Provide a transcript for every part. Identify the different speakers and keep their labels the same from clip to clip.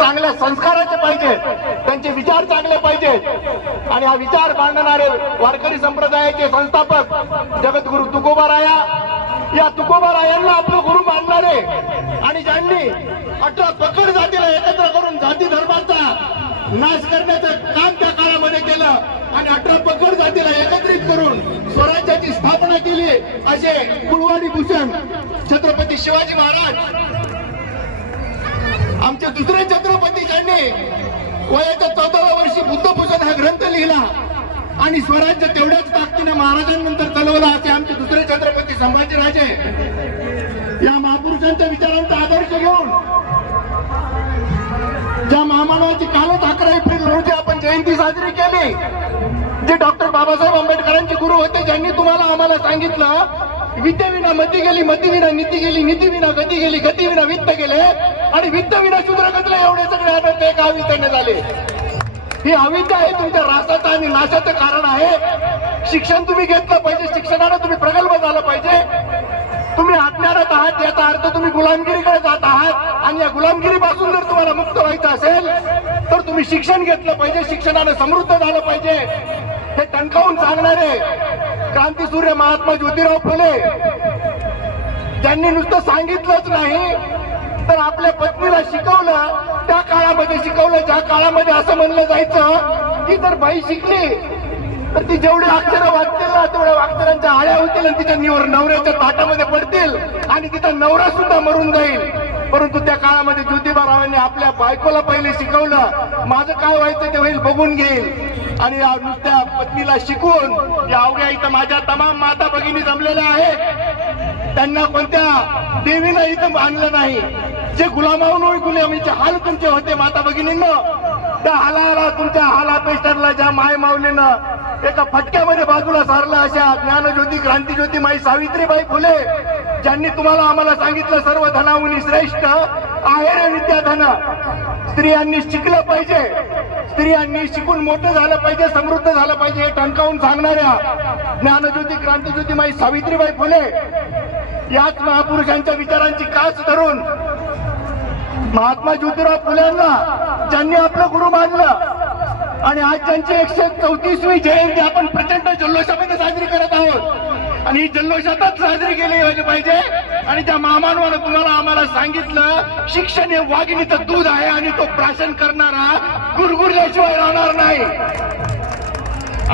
Speaker 1: चांगल्या संस्काराचे पाहिजेत त्यांचे विचार चांगले पाहिजेत आणि हा विचार मांडणारे वारकरी संप्रदायाचे संस्थापक जगद्गुरु तुकोबाराया या तुकोबारायांना आपलं गुरु मानणारे आणि ज्यांनी अठरा पकड जातीला एकत्र करून जाती धर्माचा नाश करण्याचं काम त्या काळामध्ये केलं आणि अठरा पकड जातीला एकत्रित करून स्वराज्याची स्थापना केली असे कुलवाडी भूषण छत्रपती शिवाजी महाराज आमचे दुसरे छत्रपती ज्यांनी वयाच्या चौदाव्या वर्षी बुद्धभूषण हा ग्रंथ लिहिला आणि स्वराज्य तेवढ्याच ताकदीनं महाराजांनंतर चालवला असे आमचे दुसरे छत्रपती संभाजीराजे. या महापुरुषांच्या विचारांचा आदर्श घेऊन ज्या महामानवाची कालच अकरा एप्रिल रोजी आपण जयंती साजरी केली जे डॉक्टर बाबासाहेब आंबेडकरांचे गुरु होते ज्यांनी तुम्हाला आम्हाला सांगितलं विद्याविना मती गेली मतीविना नीती गेली नीतीविना गती गेली गतीविना वित्त गेले आणि वित्तविना शूद्र गतले एवढे सगळे ते एका अविद्याने झाले ही अविद्या आहे तुमच्या रासाचं आणि नाशाचं कारण आहे. शिक्षण तुम्ही घेतलं पाहिजे शिक्षणानं तुम्ही प्रगल्भ झालं पाहिजे. तुम्ही अज्ञानात आहात याचा अर्थ तुम्ही गुलामगिरीकडे जात आहात. आणि या गुलामगिरीपासून जर तुम्हाला मुक्त व्हायचं असेल तर तुम्ही शिक्षण घेतलं पाहिजे शिक्षणानं समृद्ध झालं पाहिजे. हे टणकावून सांगणारे क्रांतीसूर्य महात्मा ज्योतिराव फुले ज्यांनी नुसतं सांगितलंच नाही तर आपल्या पत्नीला शिकवलं त्या काळामध्ये शिकवलं ज्या काळामध्ये असं म्हणलं जायचं की जर बाई शिकली. तर ती जेवढी अक्षरं वाचतील ना तेवढ्या अक्षरांच्या आळ्या होतील आणि तिच्या निवर नवऱ्याच्या ताटामध्ये पडतील आणि तिचा नवरा सुद्धा मरून जाईल. परंतु त्या काळामध्ये ज्योतिबारावांनी आपल्या बायकोला पहिले शिकवलं माझं काय व्हायचं ते होईल बघून घेईल. आणि नुसत्या पत्नीला शिकून या अवघ्या इथं माझ्या तमाम माता भगिनी जमलेल्या आहेत. त्यांना कोणत्या देवीला इथं आणलं नाही. जे गुलामावून गुलामीचे हाल तुमचे होते माता भगिनीनं त्या हालाला तुमच्या हाला पेस्टरला ज्या माय माऊलीनं एका फटक्यामध्ये बाजूला सारलं अशा ज्ञानज्योती क्रांतीज्योती माई सावित्रीबाई फुले ज्यांनी तुम्हाला आम्हाला सांगितलं सर्व धनाहुनी श्रेष्ठ आहे रे विद्याधन स्त्रियांनी शिकलं पाहिजे. स्त्रियांनी शिकून मोठं झालं पाहिजे समृद्ध झालं पाहिजे हे टणकावून सांगणाऱ्या ज्ञानज्योती क्रांतीज्योती माई सावित्रीबाई फुले याच महापुरुषांच्या विचारांची कास धरून महात्मा ज्योतिराव फुल्यांना ज्यांनी आपलं गुरु मानलं आणि आज ज्यांची एकशे चौतीसवी जयंती आपण प्रचंड जल्लोषामध्ये साजरी करत आहोत. आणि ही जल्लोषातच साजरी केली पाहिजे. आणि त्या मामानवानं तुम्हाला आम्हाला सांगितलं शिक्षण हे वाघिणीचं दूध आहे आणि तो प्राशन करणारा गुरगुरल्याशिवाय राहणार नाही.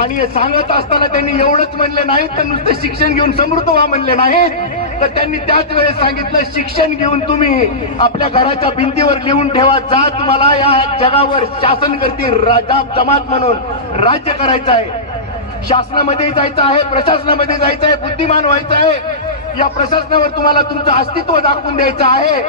Speaker 1: आणि हे सांगत असताना त्यांनी एवढंच म्हणले नाहीत तर नुसतं शिक्षण घेऊन समृद्ध व्हा म्हणले नाहीत. तर त्यांनी त्याच वेळेस सांगितलं शिक्षण घेऊन तुम्ही आपल्या घराच्या भिंतीवर लिहून ठेवा. जा तुम्हाला या जगावर शासन करतील. राजा जमात म्हणून राज्य करायचं आहे. शासनामध्ये जायचं आहे प्रशासनामध्ये जायचं आहे बुद्धिमान व्हायचं आहे. या प्रशासनावर तुम्हाला तुमचं अस्तित्व दाखवून द्यायचं आहे.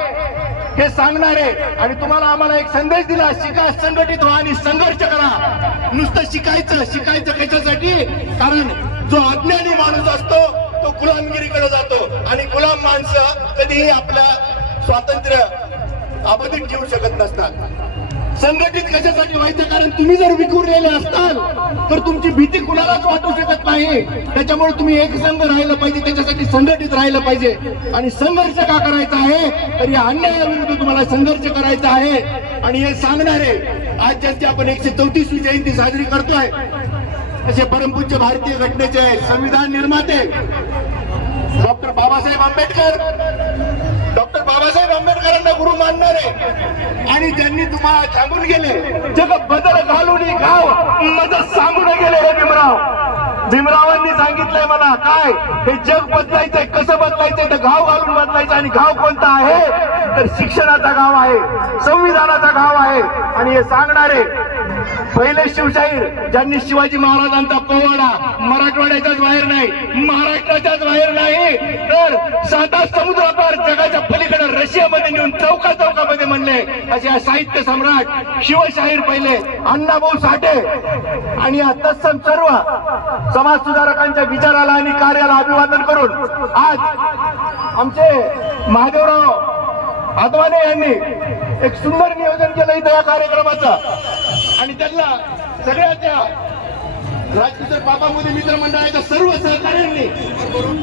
Speaker 1: हे सांगणारे आणि तुम्हाला आम्हाला एक संदेश दिला शिका संघटित व्हा आणि संघर्ष करा. नुसतं शिकायचं शिकायचं कशासाठी? कारण जो अज्ञानी माणूस असतो तो गुलामगिरीकडे जातो. आणि गुलाम माणसं कधीही आपलं स्वातंत्र्य अबाधित ठेवू शकत नसतात. संघटित कशासाठी व्हायचं? कारण तुम्ही जर विखुरलेले असताल तर तुमची भीती कुणालाच वाटू शकत नाही. त्याच्यामुळे तुम्ही एक संघ राहिलं पाहिजे त्याच्यासाठी संघटित राहिलं पाहिजे. आणि संघर्ष का करायचा आहे? तर या अन्यायाविरुद्ध तुम्हाला संघर्ष करायचा आहे. आणि हे सांगणारे आज ज्यांची आपण एकशे चौतीसवी जयंती साजरी करतोय असे परमपूज्य भारतीय घटनेचे संविधान निर्माते डॉक्टर बाबासाहेब आंबेडकर डॉक्टर बाबासाहेब आंबेडकरांना गुरु मानणारे आणि ज्यांनी तुम्हाला सांगून गेले जग बदल घालून गाव मदत सांगून गेले हे भीमराव. भीमरावांनी सांगितलंय मला काय? हे जग बदलायचंय कसं बदलायचंय? तर गाव घालून बदलायचं आणि गाव कोणता आहे? तर शिक्षणाचा गाव आहे संविधानाचा गाव आहे. आणि हे सांगणारे पहिले शिवशाहीर ज्यांनी शिवाजी महाराजांचा पोवाडा मराठवाड्याच्याच बाहेर नाही महाराष्ट्राच्याच बाहेर नाही तर साधा समुद्रापार जगाच्या पलीकडे रशियामध्ये नेऊन चौका चौकामध्ये म्हणले असे साहित्य सम्राट शिवशाहीर पहिले अण्णाभाऊ साठे. आणि या तत्सम सर्व समाज सुधारकांच्या विचाराला आणि कार्याला अभिवादन करून आज आमचे महादेवराव आदवाने यांनी एक सुंदर नियोजन केलं इथं या कार्यक्रमाचं. आणि त्यांना सगळ्या त्या राजकीय बाबामध्ये मित्रमंडळाच्या सर्व सहकार्यांनी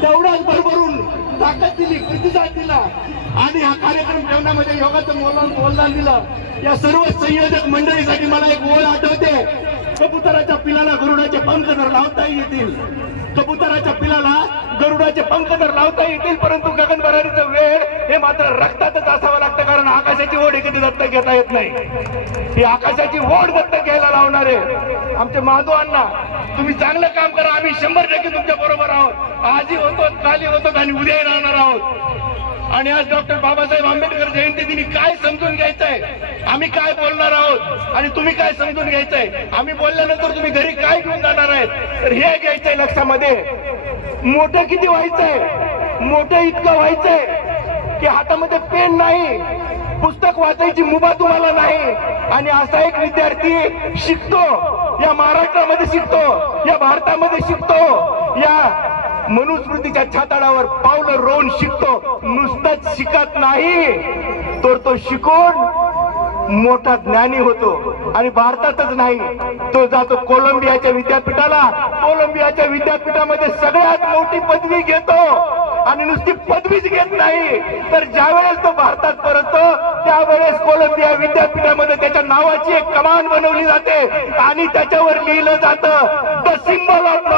Speaker 1: तेवढ्याच भरभरून ताकद दिली प्रतिसाद दिला. आणि हा कार्यक्रम ठेवण्यामध्ये योगाचं मोलान बोलदान दिलं. या सर्व संयोजक मंडळीसाठी मला एक ओळ आठवते. कबुतराच्या पिलाला गरुडाचे पंख जर लावता येतील. कबुतराच्या पिलाला गरुडाचे पंख जर लावता येतील परंतु गगनभरारीचा वेळ हे मात्र रक्तातच असावं लागतं कारण आकाशाची ओढ कधी दत्तक घेता येत नाही. ही आकाशाची ओढ दत्तक घ्यायला लावणार. आहे आमचे माधव अण्णा तुम्ही चांगलं काम करा. आम्ही शंभर टक्के तुमच्या बरोबर आहोत. आजही होतो काली होतो आणि उद्याही राहणार आहोत. आणि आज डॉक्टर बाबासाहेब आंबेडकर जयंती दिनी काय समजून घ्यायचंय? आम्ही काय बोलणार आहोत? आणि तुम्ही काय समजून घ्यायचंय? आम्ही बोलल्यानंतर तुम्ही घरी काय घेऊन जाणार आहेत? तर हे घ्यायचंय लक्षामध्ये. मोठं किती व्हायचंय? मोठं इतकं व्हायचंय. की हातामध्ये पेन नाही पुस्तक वाचायची मुभा तुम्हाला नाही. आणि असा एक विद्यार्थी शिकतो या महाराष्ट्रामध्ये शिकतो या भारतामध्ये शिकतो या मनुस्मृतीच्या छाताडावर पावलं रोवून शिकतो. नुसतंच शिकत नाही तर तो शिकून मोठा ज्ञानी होतो. आणि भारतातच नाही तो जातो कोलंबियाच्या विद्यापीठाला. कोलंबियाच्या विद्यापीठामध्ये सगळ्यात मोठी पदवी घेतो. आणि नुसती पदवीच घेत नाही. तर ज्यावेळेस तो भारतात परततो त्यावेळेस कोलंबिया विद्यापीठामध्ये त्याच्या नावाची एक कमान बनवली जाते आणि त्याच्यावर लिहिलं जातं द सिम्बॉल ऑफ